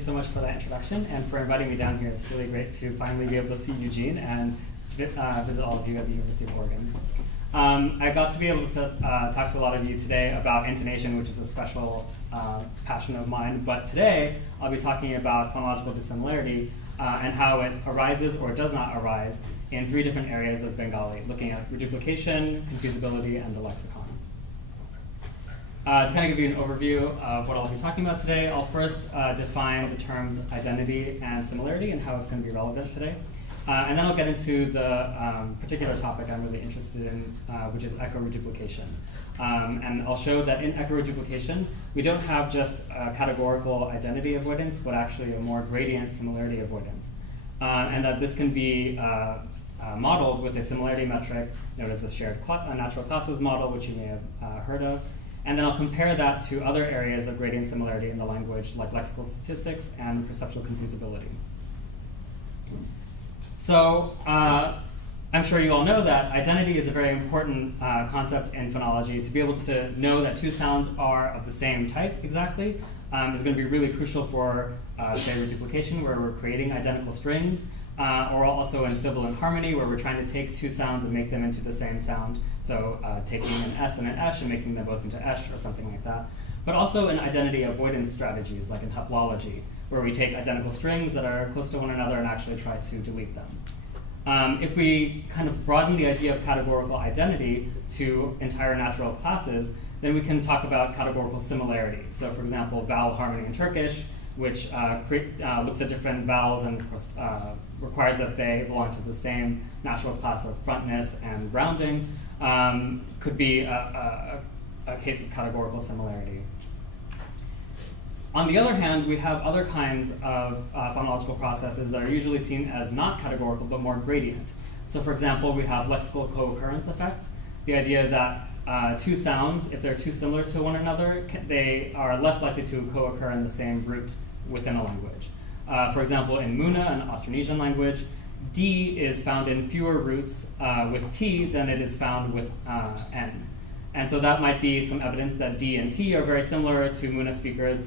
you so much for that introduction and for inviting me down here. It's really great to finally be able to see Eugene and visit all of you at the University of Oregon. I got to be able to talk to a lot of you today about intonation, which is a special passion of mine. But today, I'll be talking about phonological dissimilarity and how it arises or does not arise in 3 different areas of Bengali, looking at reduplication, confusability, and the lexicon. To kind of give you an overview of what I'll be talking about today, I'll first define the terms identity and similarity and how it's going to be relevant today. And then I'll get into the particular topic I'm really interested in, which is echo-reduplication. And I'll show that in echo-reduplication, we don't have just categorical identity avoidance, but actually a more gradient similarity avoidance. And that this can be modeled with a similarity metric known as the shared natural classes model, which you may have heard of. And then I'll compare that to other areas of gradient similarity in the language, like lexical statistics and perceptual confusability. So I'm sure you all know that identity is a very important concept in phonology. To be able to know that 2 sounds are of the same type exactly is going to be really crucial for, say, reduplication, where we're creating identical strings, or also in sibilant harmony, where we're trying to take 2 sounds and make them into the same sound. So taking an S and an esh and making them both into esh or something like that. But also in identity avoidance strategies, like in haplology, where we take identical strings that are close to one another and actually try to delete them. If we kind of broaden the idea of categorical identity to entire natural classes, then we can talk about categorical similarity. So for example, vowel harmony in Turkish, which looks at different vowels and requires that they belong to the same natural class of frontness and rounding, could be a case of categorical similarity. On the other hand, we have other kinds of phonological processes that are usually seen as not categorical, but more gradient. So for example, we have lexical co-occurrence effects, the idea that 2 sounds, if they're too similar to one another, they are less likely to co-occur in the same root within a language. For example, in Muna, an Austronesian language, D is found in fewer roots with T than it is found with N. And so that might be some evidence that D and T are very similar to Muna speakers,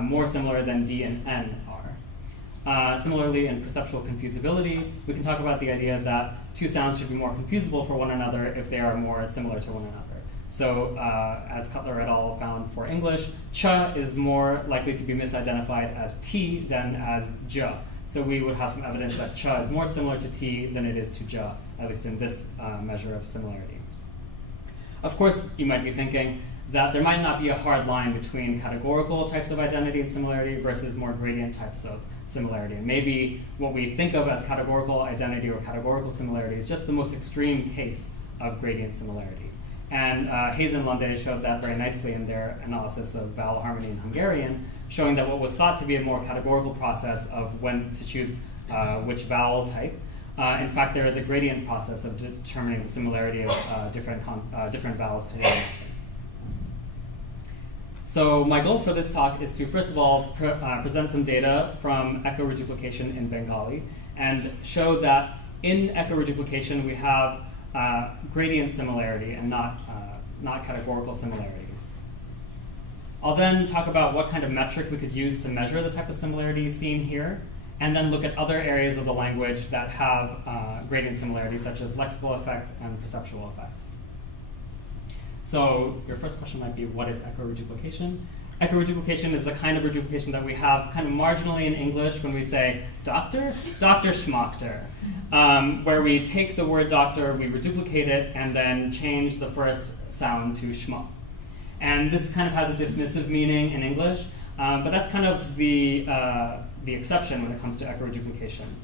more similar than D and N are. Similarly, in perceptual confusability, we can talk about the idea that 2 sounds should be more confusable for one another if they are more similar to one another. So as Cutler et al. Found for English, ch is more likely to be misidentified as t than as j. So we would have some evidence that ch is more similar to t than it is to j, at least in this measure of similarity. Of course, you might be thinking that there might not be a hard line between categorical types of identity and similarity versus more gradient types of similarity. And maybe what we think of as categorical identity or categorical similarity is just the most extreme case of gradient similarity. And Hayes and Lunde showed that very nicely in their analysis of vowel harmony in Hungarian, showing that what was thought to be a more categorical process of when to choose which vowel type, in fact, there is a gradient process of determining the similarity of different vowels to one another. So my goal for this talk is to, first of all, present some data from echo-reduplication in Bengali and show that in echo-reduplication we have gradient similarity and not categorical similarity. I'll then talk about what kind of metric we could use to measure the type of similarity seen here, and then look at other areas of the language that have gradient similarity, such as lexical effects and perceptual effects. So your first question might be, what is echo-reduplication? Echo-reduplication is the kind of reduplication that we have kind of marginally in English when we say doctor, Dr. Schmachter, where we take the word doctor, we reduplicate it, and then change the first sound to schma. And this kind of has a dismissive meaning in English, but that's kind of the exception when it comes to echo-reduplication.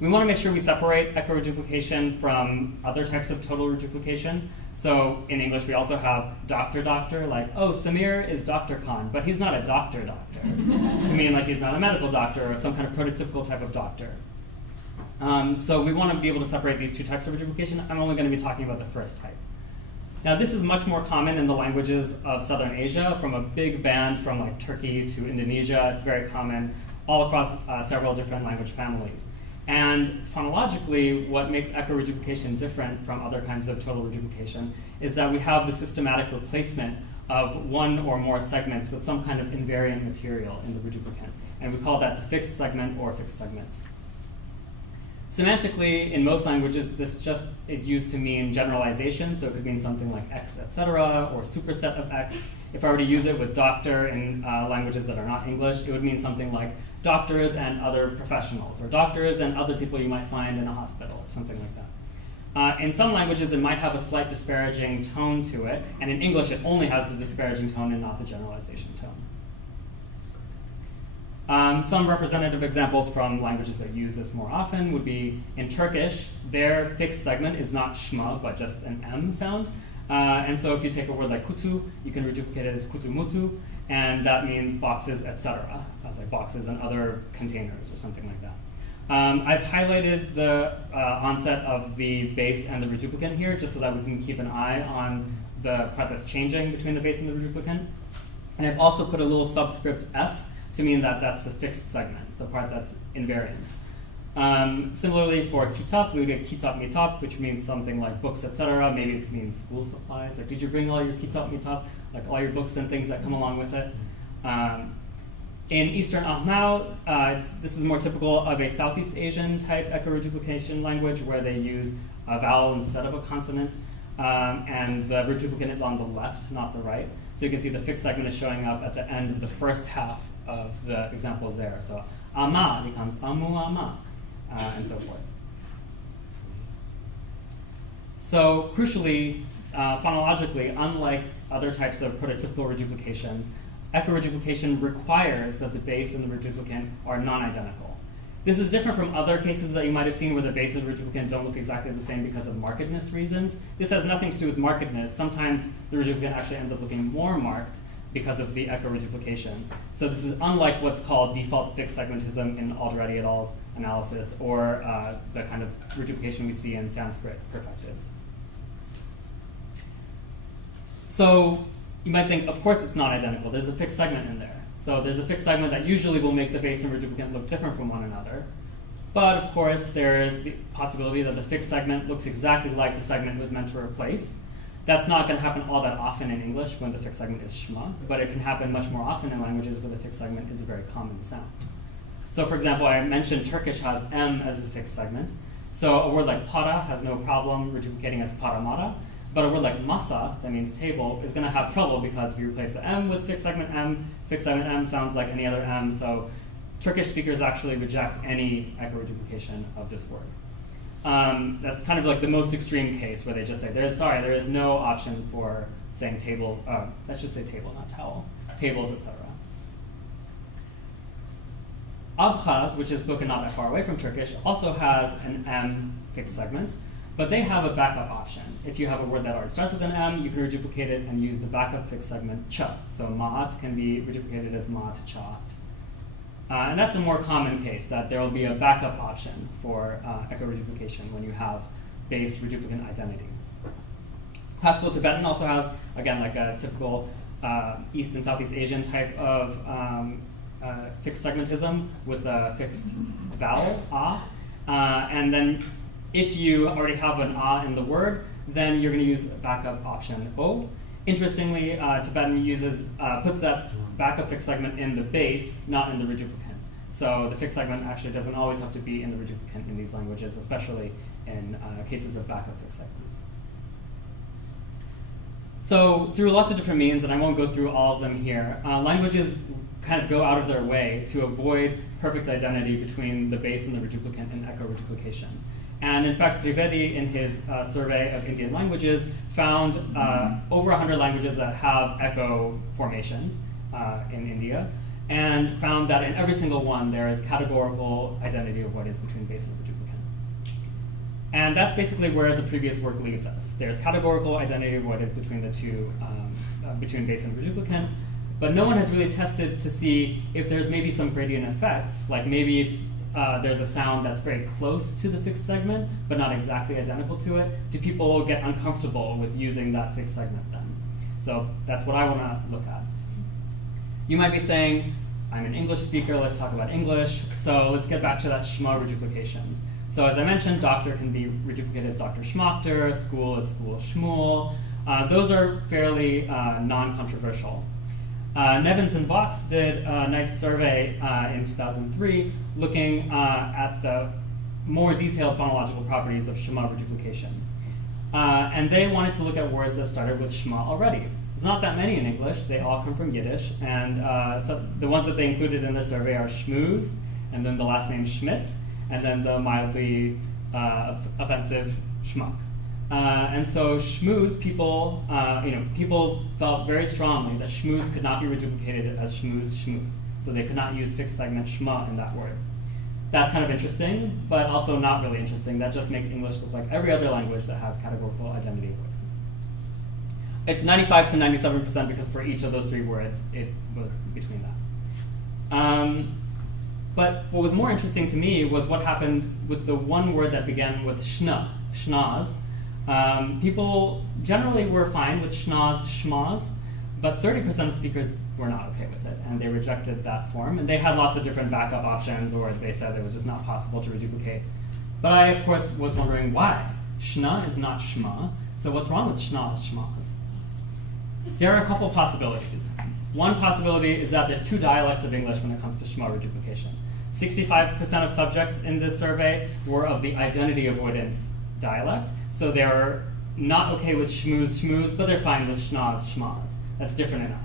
We want to make sure we separate echo-reduplication from other types of total reduplication. So in English, we also have doctor, like, oh, Samir is Dr. Khan, but he's not a doctor, to mean like he's not a medical doctor or some kind of prototypical type of doctor. So we want to be able to separate these 2 types of reduplication. I'm only going to be talking about the first type. Now, this is much more common in the languages of Southern Asia, from a big band from like Turkey to Indonesia. It's very common all across several different language families. And phonologically, what makes echo-reduplication different from other kinds of total reduplication is that we have the systematic replacement of one or more segments with some kind of invariant material in the reduplicant. And we call that the fixed segment or fixed segments. Semantically, in most languages, this just is used to mean generalization, so it could mean something like X, etc., or superset of X. If I were to use it with doctor in languages that are not English, it would mean something like doctors and other professionals, or doctors and other people you might find in a hospital, or something like that. In some languages, it might have a slight disparaging tone to it, and in English, it only has the disparaging tone and not the generalization tone. Some representative examples from languages that use this more often would be in Turkish, their fixed segment is not shma, but just an M sound. And so if you take a word like kutu, you can reduplicate it as kutumutu, and that means boxes, etc. That's like boxes and other containers or something like that. I've highlighted the onset of the base and the reduplicant here, just so that we can keep an eye on the part that's changing between the base and the reduplicant. And I've also put a little subscript F to mean that that's the fixed segment, the part that's invariant. Similarly, for kitab, we would get kitab mitab, which means something like books, etc. Maybe it means school supplies. Like, did you bring all your kitab mitab? Like all your books and things that come along with it. In Eastern Ahmau, this is more typical of a Southeast Asian type echo-reduplication language where they use a vowel instead of a consonant, and the reduplicant is on the left, not the right. So you can see the fixed segment is showing up at the end of the first half of the examples there. So ama becomes amu ama, and so forth. So crucially, phonologically, unlike other types of prototypical reduplication, echo-reduplication requires that the base and the reduplicant are non-identical. This is different from other cases that you might have seen where the base and the reduplicant don't look exactly the same because of markedness reasons. This has nothing to do with markedness. Sometimes the reduplicant actually ends up looking more marked because of the echo-reduplication. So this is unlike what's called default fixed segmentism in Alderete et al.'s analysis, or the kind of reduplication we see in Sanskrit perfectives. So you might think, of course it's not identical. There's a fixed segment in there. So there's a fixed segment that usually will make the base and reduplicant look different from one another. But of course, there is the possibility that the fixed segment looks exactly like the segment it was meant to replace. That's not going to happen all that often in English when the fixed segment is shma, but it can happen much more often in languages where the fixed segment is a very common sound. So for example, I mentioned Turkish has M as the fixed segment. So a word like para has no problem reduplicating as paramara, but a word like masa, that means table, is going to have trouble because if you replace the M with fixed segment M sounds like any other M, so Turkish speakers actually reject any echo-reduplication of this word. That's kind of like the most extreme case where they just say, there is no option for saying table, let's just say table, not towel, tables, etc. Abkhaz, which is spoken not that far away from Turkish, also has an M fixed segment, but they have a backup option. If you have a word that already starts with an M, you can reduplicate it and use the backup fixed segment cha. So ma'at can be reduplicated as ma'at cha'at. And that's a more common case, that there will be a backup option for echo-reduplication when you have base reduplicant identity. Classical Tibetan also has, again, like a typical East and Southeast Asian type of fixed segmentism with a fixed vowel, and then if you already have an in the word, then you're going to use a backup option o. Interestingly, Tibetan puts that backup fixed segment in the base, not in the reduplicant. So the fixed segment actually doesn't always have to be in the reduplicant in these languages, especially in cases of backup fixed segments. So through lots of different means, and I won't go through all of them here, languages kind of go out of their way to avoid perfect identity between the base and the reduplicant in echo-reduplication. And in fact, Trivedi, in his survey of Indian languages, found over 100 languages that have echo formations in India, and found that in every single one there is categorical identity of what is between base and reduplicant. And that's basically where the previous work leaves us. There's categorical identity of what is between the two, between base and reduplicant, but no one has really tested to see if there's maybe some gradient effects, like maybe if there's a sound that's very close to the fixed segment, but not exactly identical to it, do people get uncomfortable with using that fixed segment then? So that's what I want to look at. You might be saying, I'm an English speaker, let's talk about English. So let's get back to that shma reduplication. So as I mentioned, doctor can be reduplicated as Dr. Schmachter, school is school Shmuel. Those are fairly non-controversial. Nevins and Vox did a nice survey in 2003 looking at the more detailed phonological properties of Shema reduplication. And they wanted to look at words that started with Shema already. There's not that many in English. They all come from Yiddish. And so the ones that they included in the survey are schmooze, and then the last name Schmidt, and then the mildly offensive schmuck. And so schmooze, people felt very strongly that schmooze could not be reduplicated as schmooze, schmooze. So they could not use fixed segment shma in that word. That's kind of interesting, but also not really interesting. That just makes English look like every other language that has categorical identity avoidance. It's 95 to 97% because for each of those three words, it was between that. But what was more interesting to me was what happened with the one word that began with shna, schnaz. People generally were fine with schnaz, schmaz, but 30% of speakers were not okay with it, and they rejected that form. And they had lots of different backup options, or they said it was just not possible to reduplicate. But I, of course, was wondering why. Shna is not shma, so what's wrong with schnaz, schmaz? There are a couple possibilities. One possibility is that there's two dialects of English when it comes to Shema reduplication. 65% of subjects in this survey were of the identity avoidance dialect, so they're not okay with schmooze, schmooze, but they're fine with schnaz, schmaz. That's different enough.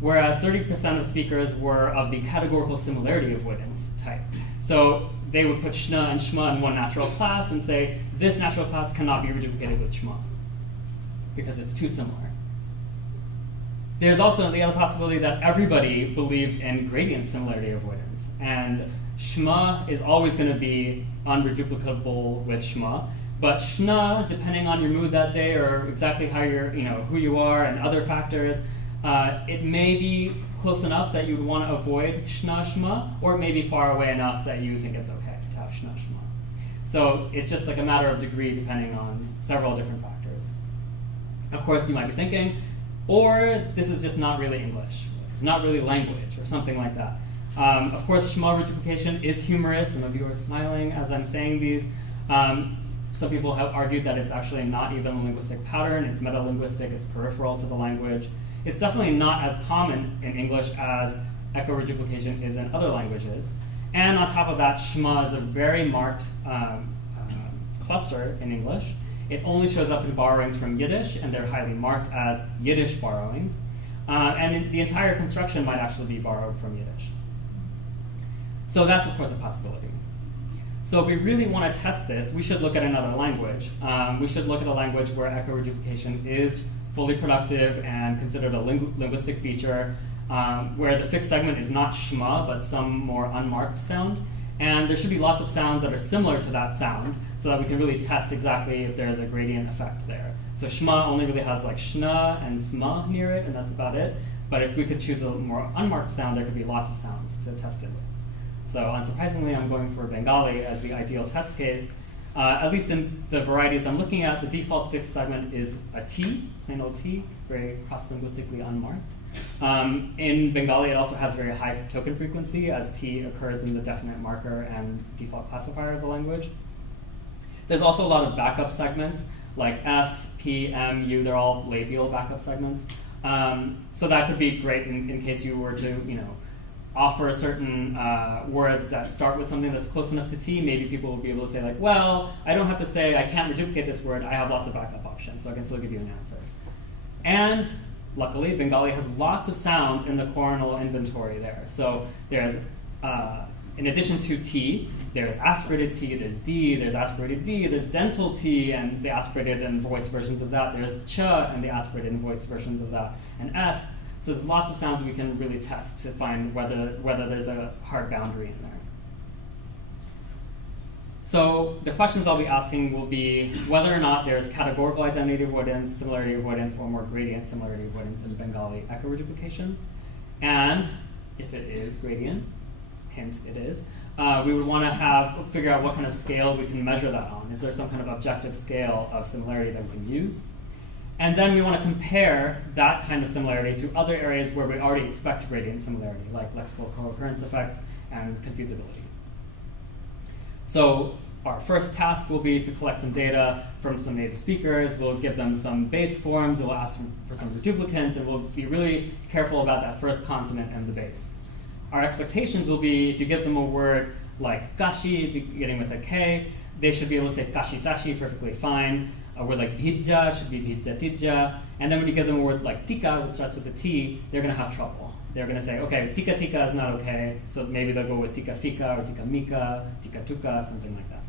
Whereas 30% of speakers were of the categorical similarity avoidance type. So they would put shna and shma in one natural class and say, this natural class cannot be reduplicated with shma because it's too similar. There's also the other possibility that everybody believes in gradient similarity avoidance. And shma is always going to be unreduplicable with shma. But shna, depending on your mood that day or exactly how who you are and other factors, it may be close enough that you would want to avoid shna shma, or it may be far away enough that you think it's okay to have shna shma. So it's just like a matter of degree depending on several different factors. Of course, you might be thinking, or this is just not really English. It's not really language or something like that. Of course, Shema reduplication is humorous. Some of you are smiling as I'm saying these. Some people have argued that it's actually not even a linguistic pattern. It's meta-linguistic. It's peripheral to the language. It's definitely not as common in English as echo reduplication is in other languages. And on top of that, Shema is a very marked cluster in English. It only shows up in borrowings from Yiddish, and they're highly marked as Yiddish borrowings. And the entire construction might actually be borrowed from Yiddish. So that's, of course, a possibility. So if we really want to test this, we should look at another language. We should look at a language where echo reduplication is fully productive and considered a linguistic feature, where the fixed segment is not shma, but some more unmarked sound. And there should be lots of sounds that are similar to that sound, so that we can really test exactly if there's a gradient effect there. So shma only really has like shna and sma near it, and that's about it. But if we could choose a more unmarked sound, there could be lots of sounds to test it with. So unsurprisingly, I'm going for Bengali as the ideal test case. At least in the varieties I'm looking at, the default fixed segment is a T, plain old T, very cross-linguistically unmarked. In Bengali, it also has very high token frequency, as T occurs in the definite marker and default classifier of the language. There's also a lot of backup segments, like F, P, M, U, they're all labial backup segments. So that could be great in case you were to, offer certain words that start with something that's close enough to T. Maybe people will be able to say like, well, I don't have to say I can't reduplicate this word, I have lots of backup options, so I can still give you an answer. And luckily, Bengali has lots of sounds in the coronal inventory there. So there's, in addition to T, there's aspirated T, there's D, there's aspirated D, there's dental T, and the aspirated and voiced versions of that. There's ch, and the aspirated and voiced versions of that, and S. So there's lots of sounds that we can really test to find whether there's a hard boundary in there. So the questions I'll be asking will be whether or not there's categorical identity avoidance, similarity avoidance, or more gradient similarity avoidance in Bengali echo reduplication. And if it is gradient, hint it is, we would want to figure out what kind of scale we can measure that on. Is there some kind of objective scale of similarity that we can use? And then we want to compare that kind of similarity to other areas where we already expect gradient similarity, like lexical co-occurrence effects and confusability. So our first task will be to collect some data from some native speakers. We'll give them some base forms. We'll ask for some reduplicants, and we'll be really careful about that first consonant and the base. Our expectations will be if you give them a word like gashi, beginning with a K, they should be able to say gashi dashi perfectly fine. A word like bhija should be bhija tija. And then when you give them a word like tika, which starts with a T, they're going to have trouble. They're going to say, okay, tika tika is not okay, so maybe they'll go with tika fika or tika mika, tika tuka, something like that.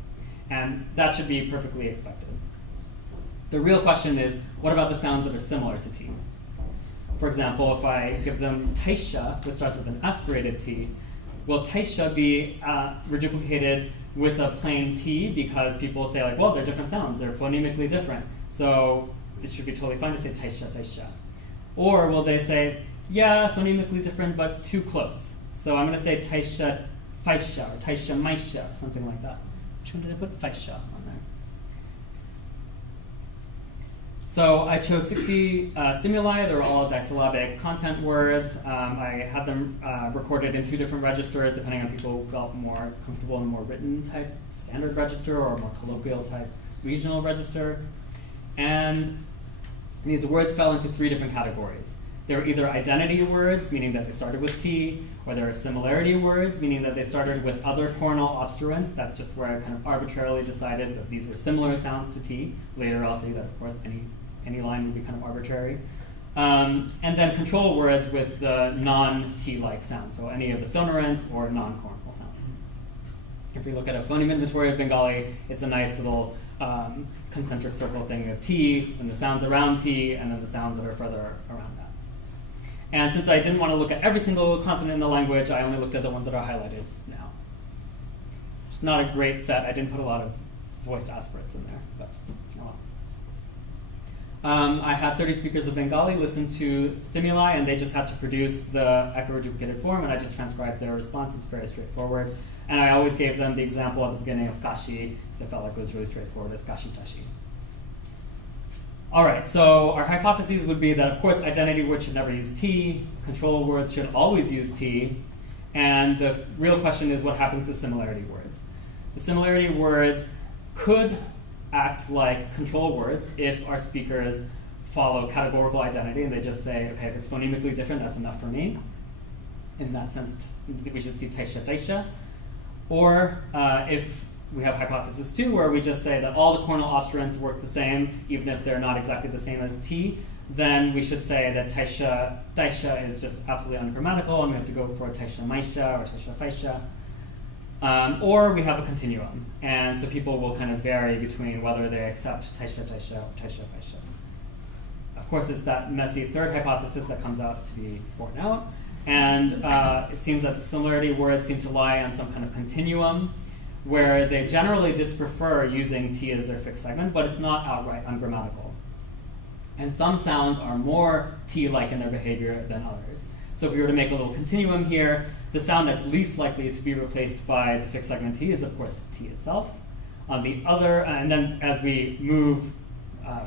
And that should be perfectly expected. The real question is, what about the sounds that are similar to T? For example, if I give them taisha, which starts with an aspirated T, will taisha be reduplicated with a plain T because people say like, well, they're different sounds, they're phonemically different, so this should be totally fine to say taisha, taisha. Or will they say, yeah, phonemically different, but too close. So I'm going to say taisha faisha or taisha maisha, something like that. Which one did I put? Faisha on there. So I chose 60 stimuli. They're all disyllabic content words. I had them recorded in 2 different registers, depending on people who felt more comfortable in a more written type standard register or a more colloquial type regional register. And these words fell into 3 different categories. They were either identity words, meaning that they started with T, or they were similarity words, meaning that they started with other coronal obstruents. That's just where I kind of arbitrarily decided that these were similar sounds to T. Later I'll say that, of course, any line would be kind of arbitrary. And then control words with the non-T-like sounds, so any of the sonorants or non-coronal sounds. If we look at a phoneme inventory of Bengali, it's a nice little concentric circle thing of T, and the sounds around T, and then the sounds that are further around that. And since I didn't want to look at every single consonant in the language, I only looked at the ones that are highlighted now. It's not a great set. I didn't put a lot of voiced aspirates in there, but oh well. I had 30 speakers of Bengali listen to stimuli, and they just had to produce the echo-reduplicated form, and I just transcribed their response. It's very straightforward. And I always gave them the example at the beginning of kashi, because I felt like it was really straightforward as kashi tashi. All right, so our hypotheses would be that, of course, identity words should never use T, control words should always use T, and the real question is what happens to similarity words. The similarity words could act like control words if our speakers follow categorical identity and they just say, okay, if it's phonemically different, that's enough for me. In that sense, we should see taisha taisha. Or if we have hypothesis 2, where we just say that all the coronal obstruents work the same, even if they're not exactly the same as T, then we should say that taisha daisha is just absolutely ungrammatical, and we have to go for taisha maisha or taisha faisha. Or we have a continuum, and so people will kind of vary between whether they accept taisha daisha or taisha faisha. Of course, it's that messy third hypothesis that comes out to be borne out, and it seems that similarity words seem to lie on some kind of continuum, where they generally just prefer using T as their fixed segment, but it's not outright ungrammatical. And some sounds are more T-like in their behavior than others. So if we were to make a little continuum here, the sound that's least likely to be replaced by the fixed segment T is, of course, T itself. On the other, and then as we move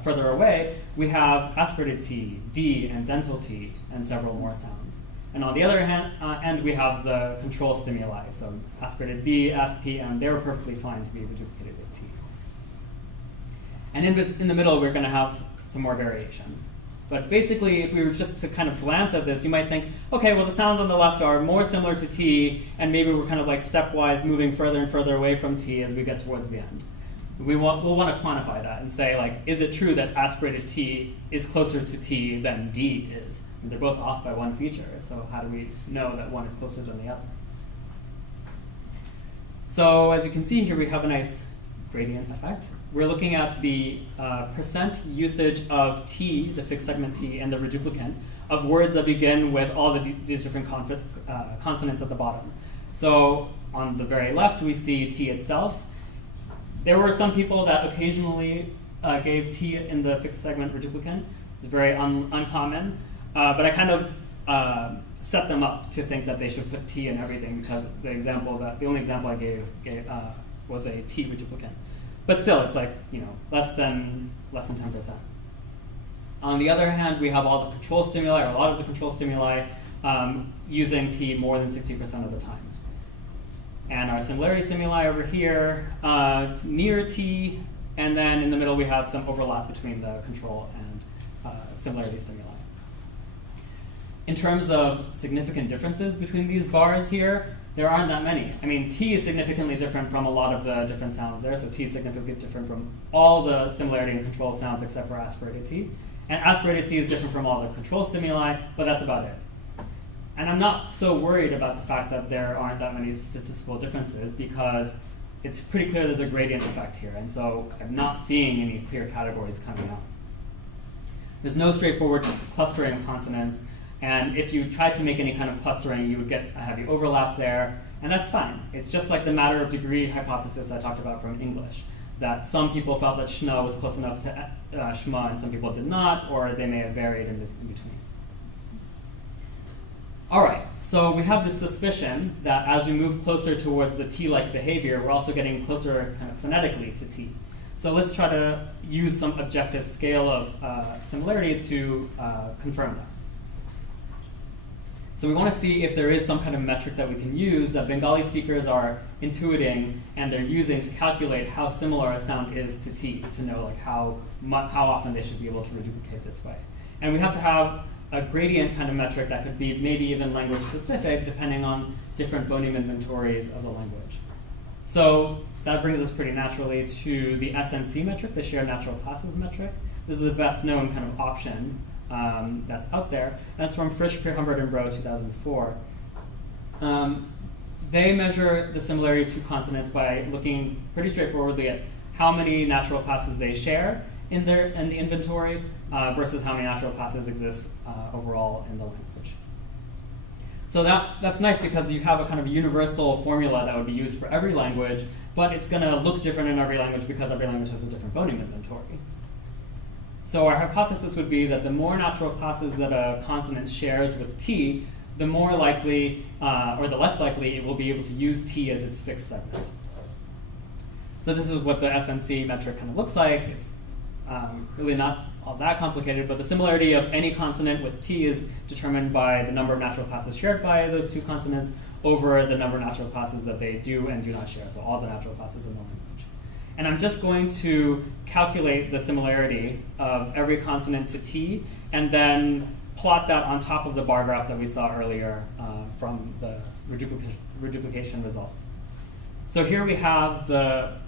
further away, we have aspirated T, D, and dental T, and several more sounds. And on the other hand, end, we have the control stimuli, so aspirated B, F, P, and they're perfectly fine to be reduplicated with T. And in the middle, we're going to have some more variation. But basically, if we were just to kind of glance at this, you might think, okay, well, the sounds on the left are more similar to T, and maybe we're kind of like stepwise moving further and further away from T as we get towards the end. We'll want to quantify that and say, like, is it true that aspirated T is closer to T than D is? And they're both off by one feature, so how do we know that one is closer than the other? So as you can see here, we have a nice gradient effect. We're looking at the percent usage of T, the fixed segment T, and the reduplicant of words that begin with all these different consonants at the bottom. So on the very left, we see T itself. There were some people that occasionally gave T in the fixed segment reduplicant. It's very uncommon. But I kind of set them up to think that they should put T in everything because the only example I gave was a T reduplicant. But still, it's like less than 10%. On the other hand, we have all the control stimuli, or a lot of the control stimuli, using T more than 60% of the time. and our similarity stimuli over here near T, and then in the middle we have some overlap between the control and similarity stimuli. In terms of significant differences between these bars here, there aren't that many. I mean, T is significantly different from a lot of the different sounds there, so T is significantly different from all the similarity and control sounds except for aspirated T. And aspirated T is different from all the control stimuli, but that's about it. And I'm not so worried about the fact that there aren't that many statistical differences because it's pretty clear there's a gradient effect here, and so I'm not seeing any clear categories coming out. There's no straightforward clustering of consonants, and if you tried to make any kind of clustering, you would get a heavy overlap there, and that's fine. It's just like the matter of degree hypothesis I talked about from English, that some people felt that schna was close enough to shma and some people did not, or they may have varied in between. All right, so we have this suspicion that as we move closer towards the T-like behavior, we're also getting closer kind of phonetically to T. So let's try to use some objective scale of similarity to confirm that. So we want to see if there is some kind of metric that we can use that Bengali speakers are intuiting and they're using to calculate how similar a sound is to T, to know like how often they should be able to reduplicate this way. And we have to have a gradient kind of metric that could be maybe even language specific depending on different phoneme inventories of the language. So that brings us pretty naturally to the SNC metric, the shared natural classes metric. This is the best known kind of option that's out there. That's from Frisch, Humbert, and Bro, 2004. They measure the similarity to consonants by looking pretty straightforwardly at how many natural classes they share in the inventory versus how many natural classes exist overall in the language. So that's nice because you have a kind of universal formula that would be used for every language, but it's going to look different in every language because every language has a different phoneme inventory. So our hypothesis would be that the more natural classes that a consonant shares with T, the more likely, or the less likely, it will be able to use T as its fixed segment. So this is what the SNC metric kind of looks like. It's really not all that complicated, but the similarity of any consonant with T is determined by the number of natural classes shared by those two consonants over the number of natural classes that they do and do not share, so all the natural classes in the language. And I'm just going to calculate the similarity of every consonant to T and then plot that on top of the bar graph that we saw earlier from the reduplication results. So here we have a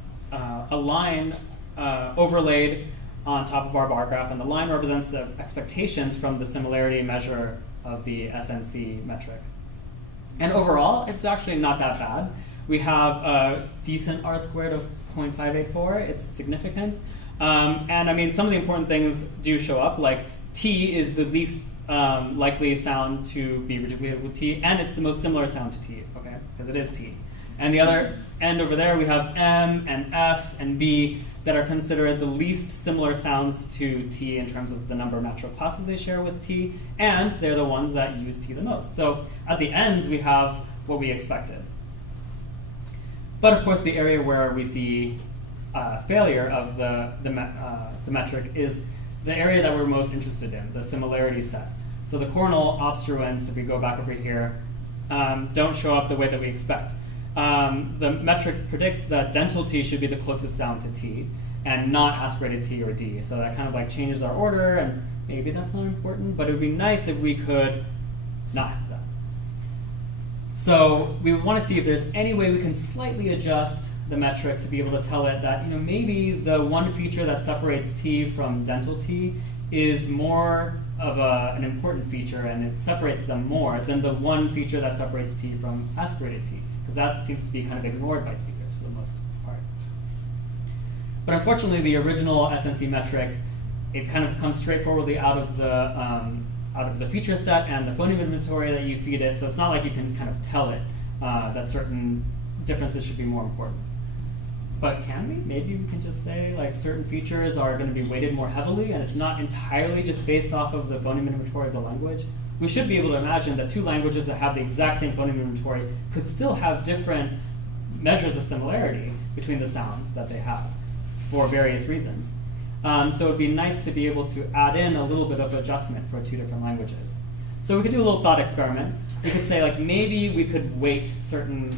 line overlaid on top of our bar graph, and the line represents the expectations from the similarity measure of the SNC metric. And overall, it's actually not that bad. We have a decent R squared of 0.584. It's significant. And I mean, some of the important things do show up, like T is the least likely sound to be reduplicated with T, and it's the most similar sound to T, okay, because it is T. And the other end over there, we have M and F and B that are considered the least similar sounds to T in terms of the number of natural classes they share with T, and they're the ones that use T the most. So at the ends, we have what we expected. But of course, the area where we see failure of the metric is the area that we're most interested in, the similarity set. So the coronal obstruents, if we go back over here, don't show up the way that we expect. The metric predicts that dental T should be the closest sound to T and not aspirated T or D. So that kind of like changes our order, and maybe that's not important, but it would be nice if we could not have that. So we want to see if there's any way we can slightly adjust the metric to be able to tell it that, you know, maybe the one feature that separates T from dental T is more of an important feature, and it separates them more than the one feature that separates T from aspirated T, because that seems to be kind of ignored by speakers for the most part. But unfortunately, the original SNC metric, it kind of comes straightforwardly out of the feature set and the phoneme inventory that you feed it, so it's not like you can kind of tell it that certain differences should be more important. But can we? Maybe we can just say like certain features are going to be weighted more heavily, and it's not entirely just based off of the phoneme inventory of the language. We should be able to imagine that two languages that have the exact same phoneme inventory could still have different measures of similarity between the sounds that they have for various reasons. So it would be nice to be able to add in a little bit of adjustment for two different languages. So we could do a little thought experiment. We could say, like, maybe we could weight certain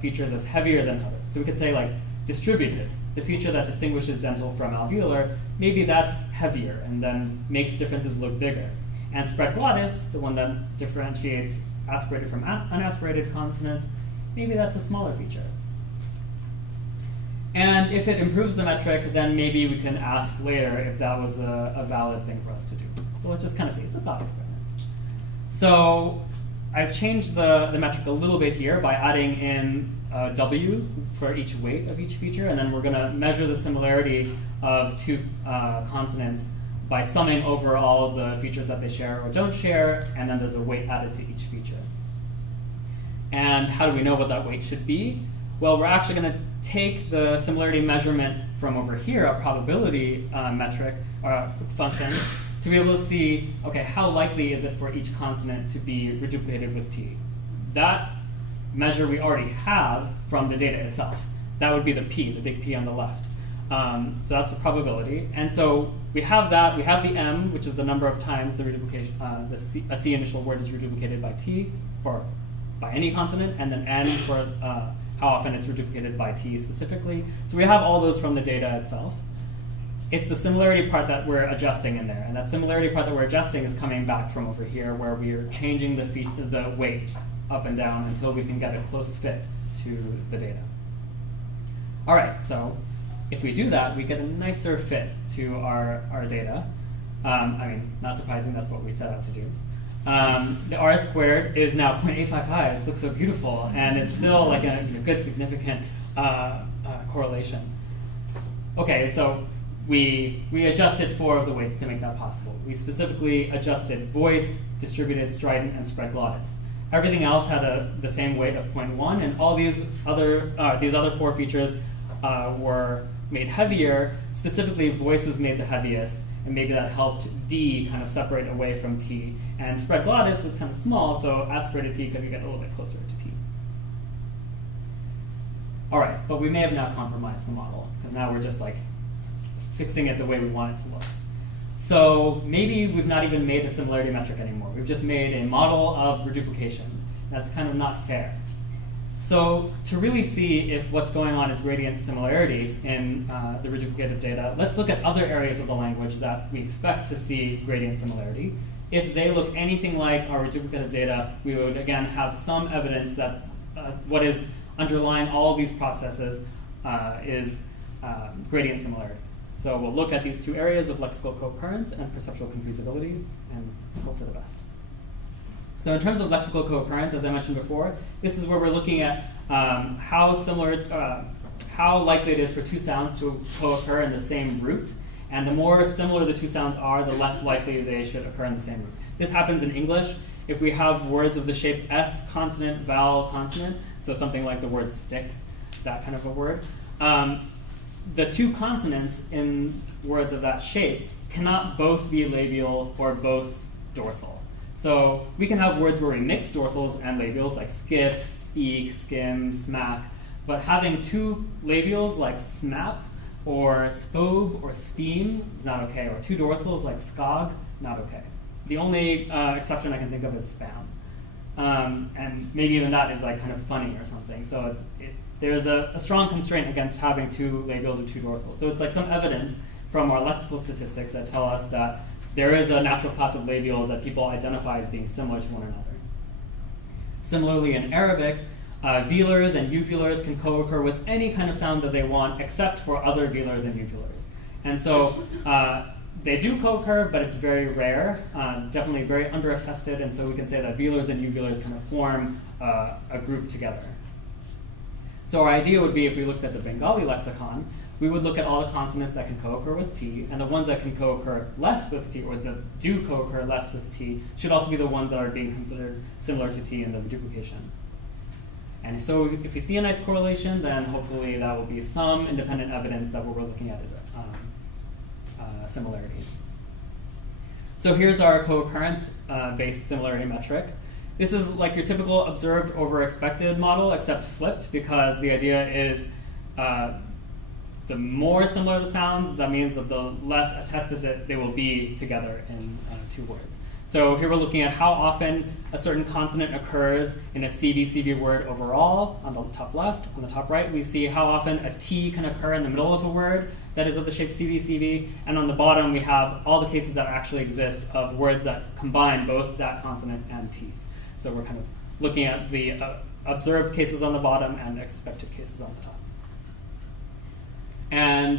features as heavier than others. So we could say, like, distributed, the feature that distinguishes dental from alveolar, maybe that's heavier and then makes differences look bigger. And spread glottis, the one that differentiates aspirated from unaspirated consonants, maybe that's a smaller feature. And if it improves the metric, then maybe we can ask later if that was a valid thing for us to do. So let's just kind of see. It's a thought experiment. So I've changed the metric a little bit here by adding in W for each weight of each feature, and then we're going to measure the similarity of two consonants by summing over all of the features that they share or don't share, and then there's a weight added to each feature. And how do we know what that weight should be? Well, we're actually going to take the similarity measurement from over here, a probability metric or function, to be able to see, okay, how likely is it for each consonant to be reduplicated with T? That measure we already have from the data itself. That would be the P, the big P on the left. So that's the probability. And so we have that. We have the M, which is the number of times the reduplication, a C initial word is reduplicated by T, or by any consonant, and then N for how often it's reduplicated by T specifically. So we have all those from the data itself. It's the similarity part that we're adjusting in there. And that similarity part that we're adjusting is coming back from over here, where we are changing the weight up and down until we can get a close fit to the data. All right, so if we do that, we get a nicer fit to our data. I mean, not surprising, that's what we set out to do. The R squared is now 0.855. It looks so beautiful, and it's still like a good, significant correlation. Okay, so we adjusted 4 of the weights to make that possible. We specifically adjusted voice, distributed, strident, and spread glottis. Everything else had the same weight of 0.1, and all these other 4 features were made heavier. Specifically, voice was made the heaviest, and maybe that helped D kind of separate away from T. And spread glottis was kind of small, so aspirated T could get a little bit closer to T. All right, but we may have now compromised the model, because now we're just like fixing it the way we want it to look. So maybe we've not even made a similarity metric anymore. We've just made a model of reduplication. That's kind of not fair. So to really see if what's going on is gradient similarity in the reduplicative data, let's look at other areas of the language that we expect to see gradient similarity. If they look anything like our reduplicative data, we would again have some evidence that what is underlying all of these processes is gradient similarity. So we'll look at these 2 areas of lexical co-occurrence and perceptual confusability and hope for the best. So in terms of lexical co-occurrence, as I mentioned before, this is where we're looking at how likely it is for 2 sounds to co-occur in the same root. And the more similar the 2 sounds are, the less likely they should occur in the same root. This happens in English. If we have words of the shape S, consonant, vowel, consonant, so something like the word stick, that kind of a word, the 2 consonants in words of that shape cannot both be labial or both dorsal. So we can have words where we mix dorsals and labials, like skip, speak, skim, smack, but having 2 labials like smap or spobe or speem is not okay, or 2 dorsals like skog, not okay. The only exception I can think of is spam. And maybe even that is like kind of funny or something. So there's a strong constraint against having 2 labials or 2 dorsals. So it's like some evidence from our lexical statistics that tell us that there is a natural class of labials that people identify as being similar to one another. Similarly, in Arabic, velars and uvulars can co-occur with any kind of sound that they want, except for other velars and uvulars. And so they do co-occur, but it's very rare, definitely very under-attested, and so we can say that velars and uvulars kind of form a group together. So our idea would be, if we looked at the Bengali lexicon, we would look at all the consonants that can co-occur with T, and the ones that can co-occur less with T, or that do co-occur less with T, should also be the ones that are being considered similar to T in the reduplication. And so if we see a nice correlation, then hopefully that will be some independent evidence that what we're looking at is similarity. So here's our co-occurrence-based similarity metric. This is like your typical observed over expected model, except flipped, because the idea is the more similar the sounds, that means that the less attested that they will be together in 2 words. So here we're looking at how often a certain consonant occurs in a CV word overall on the top left. On the top right, we see how often a T can occur in the middle of a word that is of the shape CV. And on the bottom, we have all the cases that actually exist of words that combine both that consonant and T. So we're kind of looking at the observed cases on the bottom and expected cases on the top. And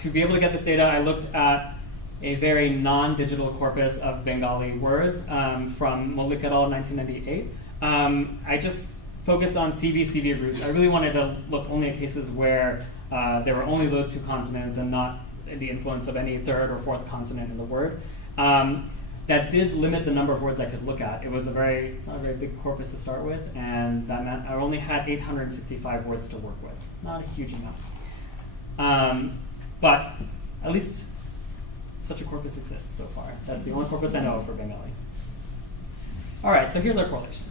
to be able to get this data, I looked at a very non-digital corpus of Bengali words from Mollik et al. 1998. I just focused on CV roots. I really wanted to look only at cases where there were only those two consonants and not the influence of any third or fourth consonant in the word. That did limit the number of words I could look at. It was not a very big corpus to start with, and that meant I only had 865 words to work with. It's not a huge amount. But at least such a corpus exists so far. That's the only corpus I know of for Bengali. All right, so here's our correlation.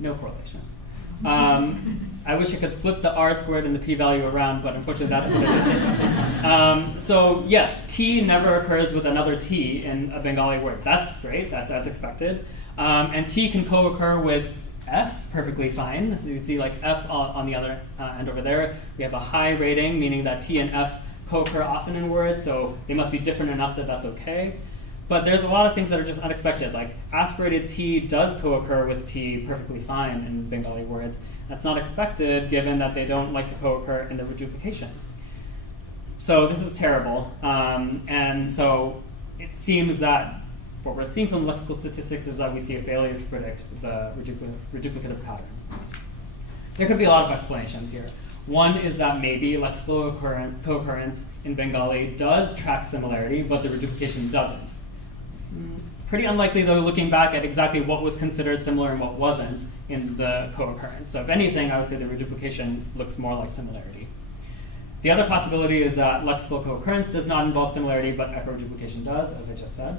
No correlation. I wish I could flip the r squared and the p-value around, but unfortunately that's what it is. So yes, T never occurs with another T in a Bengali word. That's great, that's as expected. And T can co-occur with F perfectly fine. So you can see like F on the other end over there. We have a high rating, meaning that T and F co-occur often in words, so they must be different enough that that's okay. But there's a lot of things that are just unexpected, like aspirated T does co-occur with T perfectly fine in Bengali words. That's not expected given that they don't like to co-occur in the reduplication. So this is terrible. And so it seems that what we're seeing from lexical statistics is that we see a failure to predict the reduplicative pattern. There could be a lot of explanations here. One is that maybe lexical co-occurrence in Bengali does track similarity, but the reduplication doesn't. Pretty unlikely, though, looking back at exactly what was considered similar and what wasn't in the co-occurrence. So if anything, I would say the reduplication looks more like similarity. The other possibility is that lexical co-occurrence does not involve similarity, but echo-reduplication does, as I just said.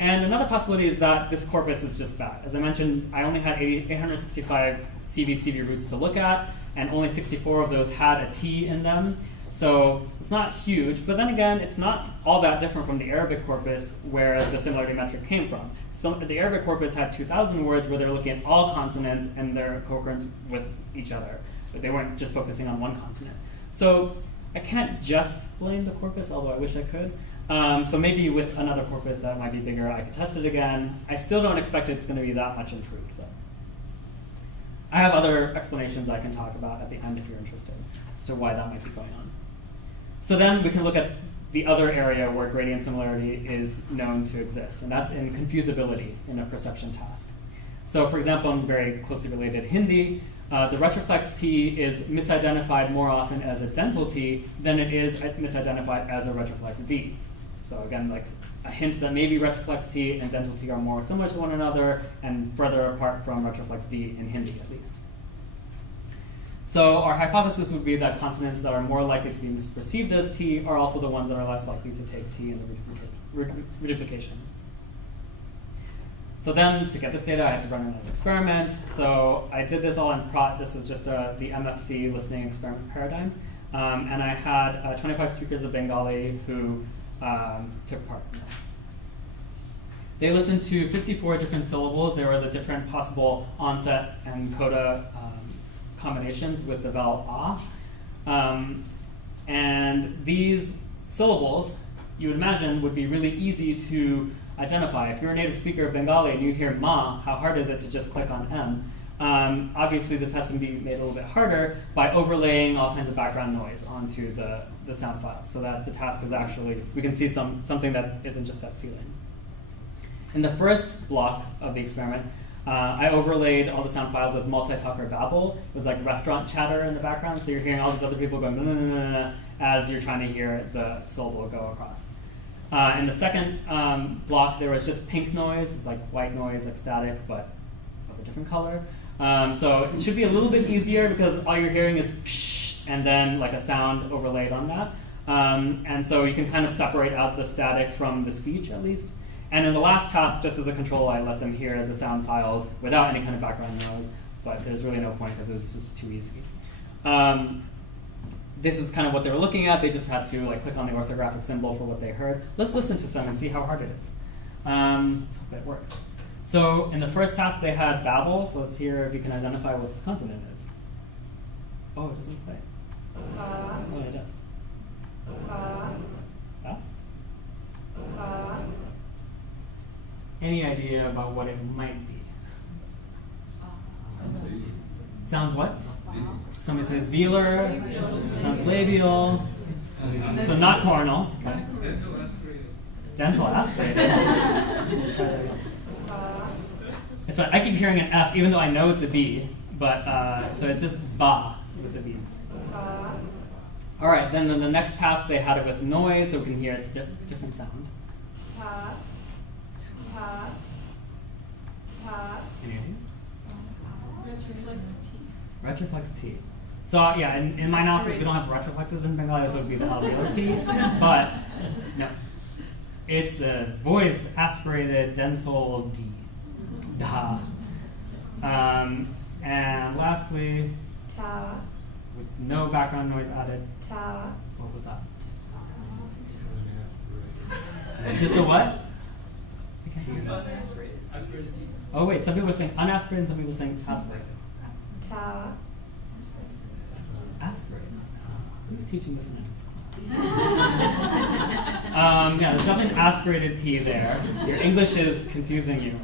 And another possibility is that this corpus is just bad. As I mentioned, I only had 865 CV roots to look at, and only 64 of those had a T in them. So it's not huge, but then again, it's not all that different from the Arabic corpus where the similarity metric came from. So the Arabic corpus had 2,000 words where they're looking at all consonants and their co-occurrence with each other. But they weren't just focusing on one consonant. So I can't just blame the corpus, although I wish I could. So maybe with another corpus that might be bigger, I could test it again. I still don't expect it's going to be that much improved, though. I have other explanations I can talk about at the end if you're interested as to why that might be going on. So then we can look at the other area where gradient similarity is known to exist, and that's in confusability in a perception task. So for example, in very closely related Hindi, the retroflex T is misidentified more often as a dental T than it is misidentified as a retroflex D. So again, like a hint that maybe retroflex T and dental T are more similar to one another and further apart from retroflex D in Hindi at least. So our hypothesis would be that consonants that are more likely to be misperceived as T are also the ones that are less likely to take T in the reduplication. So then, to get this data, I had to run another experiment. So I did this all in prot. This was just the MFC listening experiment paradigm. And I had 25 speakers of Bengali who took part. They listened to 54 different syllables. There were the different possible onset and coda combinations with the vowel ah. And these syllables, you would imagine, would be really easy to identify. If you're a native speaker of Bengali and you hear ma, how hard is it to just click on M? Obviously, this has to be made a little bit harder by overlaying all kinds of background noise onto the sound files so that the task is actually, we can see something that isn't just at ceiling. In the first block of the experiment, I overlaid all the sound files with multi-talk or babble. It was like restaurant chatter in the background, so you're hearing all these other people going na as you're trying to hear the syllable go across. In the second block, there was just pink noise. It's like white noise, like static, but of a different color. So it should be a little bit easier because all you're hearing is psh, and then like a sound overlaid on that. And so you can kind of separate out the static from the speech at least. And in the last task, just as a control, I let them hear the sound files without any kind of background noise, but there's really no point because it was just too easy. This is kind of what they were looking at. They just had to like click on the orthographic symbol for what they heard. Let's listen to some and see how hard it is. Let's hope it works. So in the first task they had babble, so let's hear if you can identify what this consonant is. Oh, it doesn't play. Oh, it does. That's? Any idea about what it might be? Sounds what? Somebody says velar. Sounds labial. So not coronal. Okay. Dental aspirated. It's fine. I keep hearing an F, even though I know it's a B. But so it's just ba with a B. All right. Then in the next task they had it with noise, so we can hear its different sound. Any ideas? Retroflex T. Retroflex T. So yeah, in my analysis we don't have retroflexes in Bengali, so it would be the alveolar T. But no, it's the voiced aspirated dental D. Da. And lastly, Ta. with no background noise added. Ta. What was that? Just a what? Unaspirated. Oh wait, some people were saying unaspirated, some people were saying aspirated. Ta. Aspirated. Who's teaching the phonetics? Yeah, there's nothing aspirated T there. Your English is confusing you.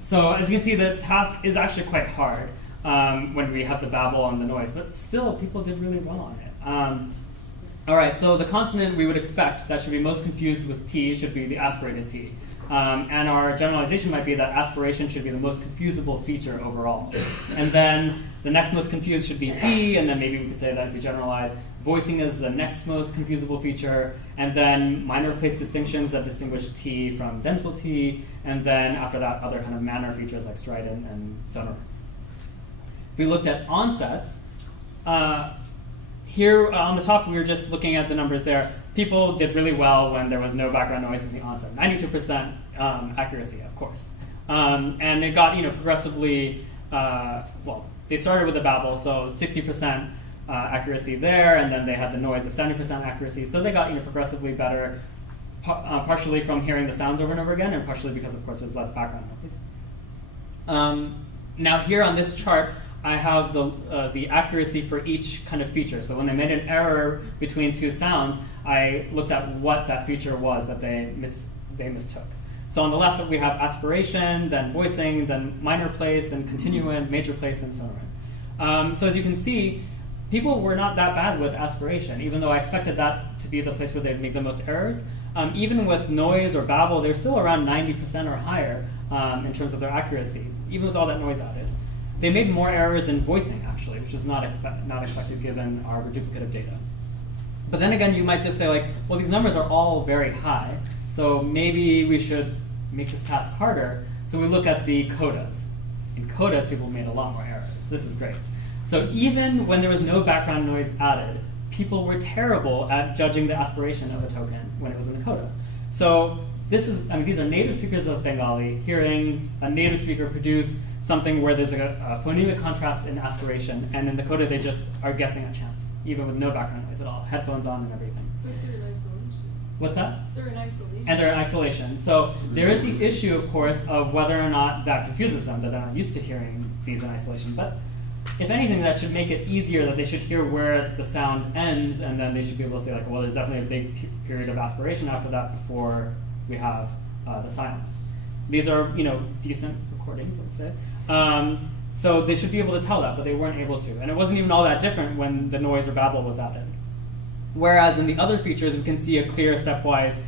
So as you can see, the task is actually quite hard when we have the babble and the noise, but still people did really well on it. All right, so the consonant we would expect that should be most confused with T should be the aspirated T. And our generalization might be that aspiration should be the most confusable feature overall. And then the next most confused should be D, and then maybe we could say that if we generalize, voicing is the next most confusable feature, and then minor place distinctions that distinguish T from dental T, and then after that, other kind of manner features like strident and sonorant. If we looked at onsets, here on the top, we were just looking at the numbers there. People did really well when there was no background noise in the onset. 92% accuracy, of course. And it got progressively, well, they started with the babble, so 60% accuracy there, and then they had the noise of 70% accuracy. So they got progressively better, partially from hearing the sounds over and over again, and partially because, of course, there's less background noise. Now here on this chart, I have the accuracy for each kind of feature. So when they made an error between two sounds, I looked at what that feature was that they mistook. So on the left, we have aspiration, then voicing, then minor place, then continuant, major place, and sonorant. So as you can see, people were not that bad with aspiration, even though I expected that to be the place where they'd make the most errors. Even with noise or babble, they're still around 90% or higher in terms of their accuracy, even with all that noise added. They made more errors in voicing, actually, which was not expected given our reduplicative data. But then again, you might just say, like, well, these numbers are all very high, so maybe we should make this task harder. So we look at the codas. In codas, people made a lot more errors. This is great. So even when there was no background noise added, people were terrible at judging the aspiration of a token when it was in the coda. So this is, these are native speakers of Bengali hearing a native speaker produce something where there's a phonemic contrast in aspiration, and in the coda they just are guessing a chance, even with no background noise at all, headphones on and everything. But they're in isolation. What's that? They're in isolation. And they're in isolation. So there is the issue, of course, of whether or not that confuses them, that they're not used to hearing these in isolation. But if anything, that should make it easier, that they should hear where the sound ends, and then they should be able to say, like, well, there's definitely a big period of aspiration after that before we have the silence. These are, decent recordings, let's say. So they should be able to tell that, but they weren't able to. And it wasn't even all that different when the noise or babble was added. Whereas in the other features, we can see a clear stepwise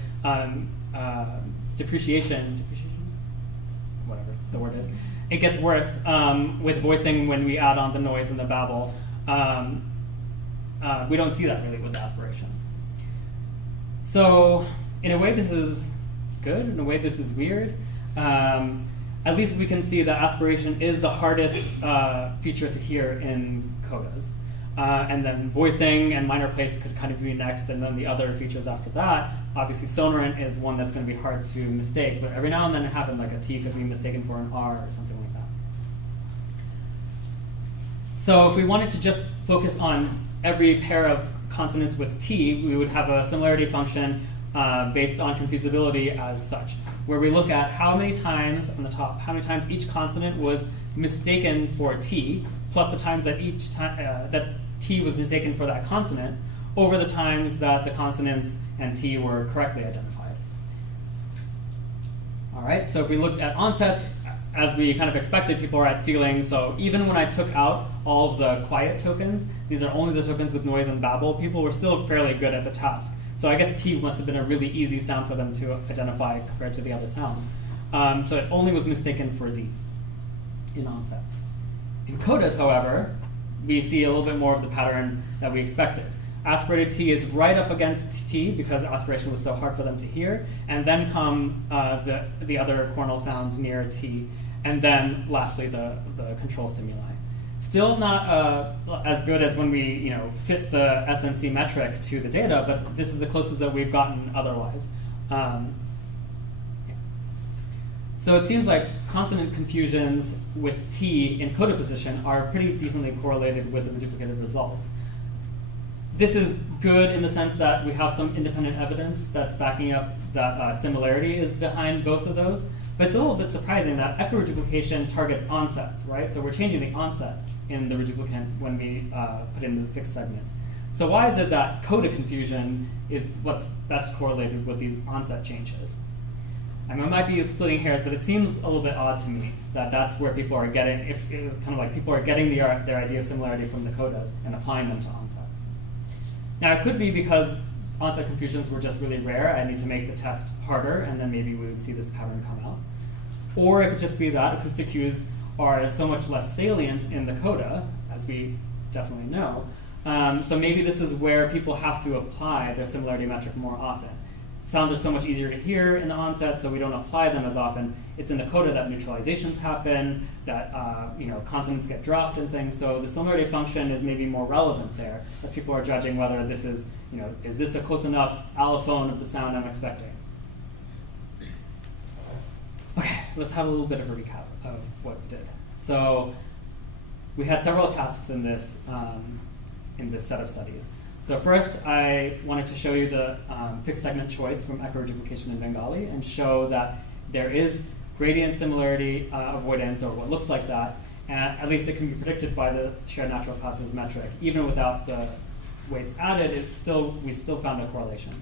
depreciation, whatever the word is. It gets worse with voicing when we add on the noise and the babble. We don't see that really with aspiration. So in a way, this is good. In a way, this is weird. At least we can see that aspiration is the hardest feature to hear in codas. And then voicing and minor place could kind of be next, and then the other features after that. Obviously, sonorant is one that's going to be hard to mistake, but every now and then it happens, like a T could be mistaken for an R or something like that. So if we wanted to just focus on every pair of consonants with T, we would have a similarity function based on confusability as such, where we look at how many times on the top, how many times each consonant was mistaken for T, plus the times that each time that T was mistaken for that consonant, over the times that the consonants and T were correctly identified. All right, so if we looked at onsets, as we kind of expected, people are at ceilings. So even when I took out all of the quiet tokens, these are only the tokens with noise and babble, people were still fairly good at the task. So I guess T must have been a really easy sound for them to identify compared to the other sounds. So it only was mistaken for D in onsets. In codas, however, we see a little bit more of the pattern that we expected. Aspirated T is right up against T because aspiration was so hard for them to hear, and then come the other cornal sounds near T, and then lastly the control stimuli. Still not as good as when we fit the SNC metric to the data, but this is the closest that we've gotten otherwise. So it seems like consonant confusions with T in coda position are pretty decently correlated with the reduplicated results. This is good in the sense that we have some independent evidence that's backing up that similarity is behind both of those. But it's a little bit surprising that echo reduplication targets onsets, right? So we're changing the onset in the reduplicant when we put in the fixed segment. So why is it that coda confusion is what's best correlated with these onset changes? I mean, I might be splitting hairs, but it seems a little bit odd to me that that's where people are getting, kind of like people are getting their idea of similarity from the codas and applying them to onsets. Now, it could be because onset confusions were just really rare. I need to make the test harder, and then maybe we would see this pattern come out. Or it could just be that acoustic cues are so much less salient in the coda, as we definitely know. So maybe this is where people have to apply their similarity metric more often. Sounds are so much easier to hear in the onset, so we don't apply them as often. It's in the coda that neutralizations happen, that consonants get dropped and things. So the similarity function is maybe more relevant there, as people are judging whether this is, is this a close enough allophone of the sound I'm expecting? Okay, let's have a little bit of a recap of what we did. So we had several tasks in this set of studies. So first, I wanted to show you the fixed segment choice from echo reduplication in Bengali and show that there is gradient similarity avoidance, or what looks like that, and at least it can be predicted by the shared natural classes metric. Even without the weights added, we still found a correlation.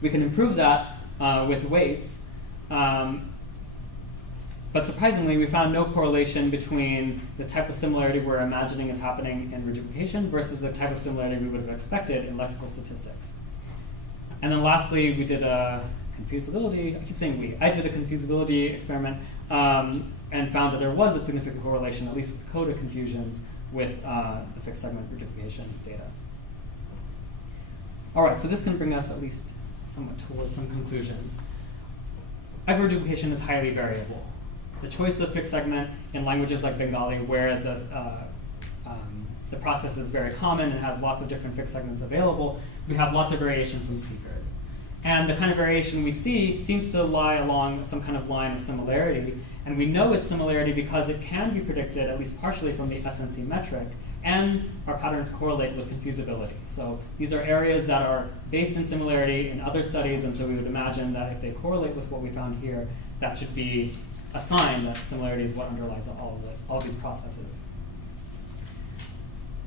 We can improve that with weights, but surprisingly, we found no correlation between the type of similarity we're imagining is happening in reduplication versus the type of similarity we would have expected in lexical statistics. And then lastly, we did a confusability, I keep saying we, I did a confusability experiment and found that there was a significant correlation, at least with coda confusions, with the fixed segment reduplication data. All right, so this can bring us at least somewhat towards some conclusions. Echo reduplication is highly variable. The choice of fixed segment in languages like Bengali, where the process is very common and has lots of different fixed segments available, we have lots of variation from speakers. And the kind of variation we see seems to lie along some kind of line of similarity. And we know it's similarity because it can be predicted, at least partially, from the SNC metric, and our patterns correlate with confusability. So these are areas that are based in similarity in other studies, and so we would imagine that if they correlate with what we found here, that should be a sign that similarity is what underlies all these processes.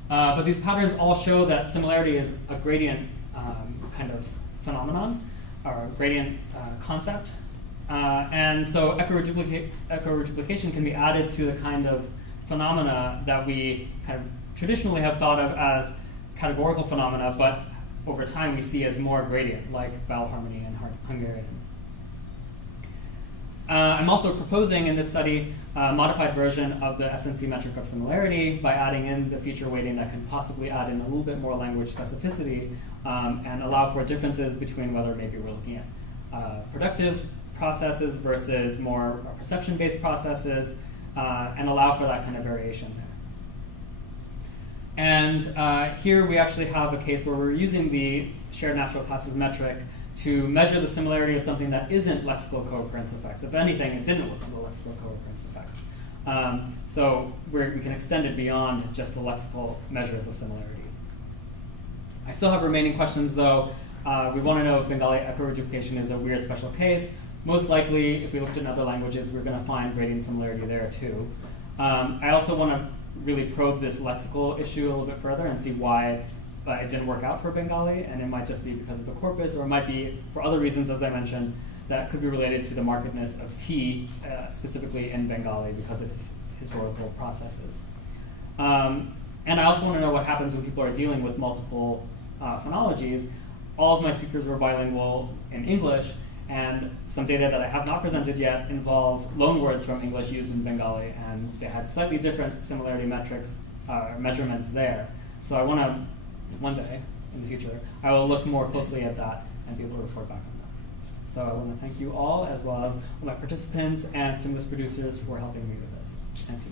But these patterns all show that similarity is a gradient kind of phenomenon, or gradient concept. And so echo reduplication can be added to the kind of phenomena that we kind of traditionally have thought of as categorical phenomena, but over time we see as more gradient, like vowel harmony and Hungarian. I'm also proposing in this study a modified version of the SNC metric of similarity by adding in the feature weighting that can possibly add in a little bit more language specificity and allow for differences between whether maybe we're looking at productive processes versus more perception-based processes, and allow for that kind of variation there. And here we actually have a case where we're using the shared natural classes metric to measure the similarity of something that isn't lexical co-occurrence effects. If anything, it didn't look at the lexical co-occurrence effects. So we can extend it beyond just the lexical measures of similarity. I still have remaining questions, though, We want to know if Bengali echo reduplication is a weird special case. Most likely, if we looked in other languages, we're going to find gradient similarity there too. I also want to really probe this lexical issue a little bit further and see why it didn't work out for Bengali, and it might just be because of the corpus, or it might be for other reasons, as I mentioned, that could be related to the markedness of T, specifically in Bengali, because of historical processes. And I also want to know what happens when people are dealing with multiple phonologies. All of my speakers were bilingual in English, and some data that I have not presented yet involve loanwords from English used in Bengali, and they had slightly different similarity metrics, measurements there. So I want to, one day in the future, I will look more closely at that and be able to report back on that. So I want to thank you all, as well as all my participants and Stimulus producers for helping me with this. Thank you.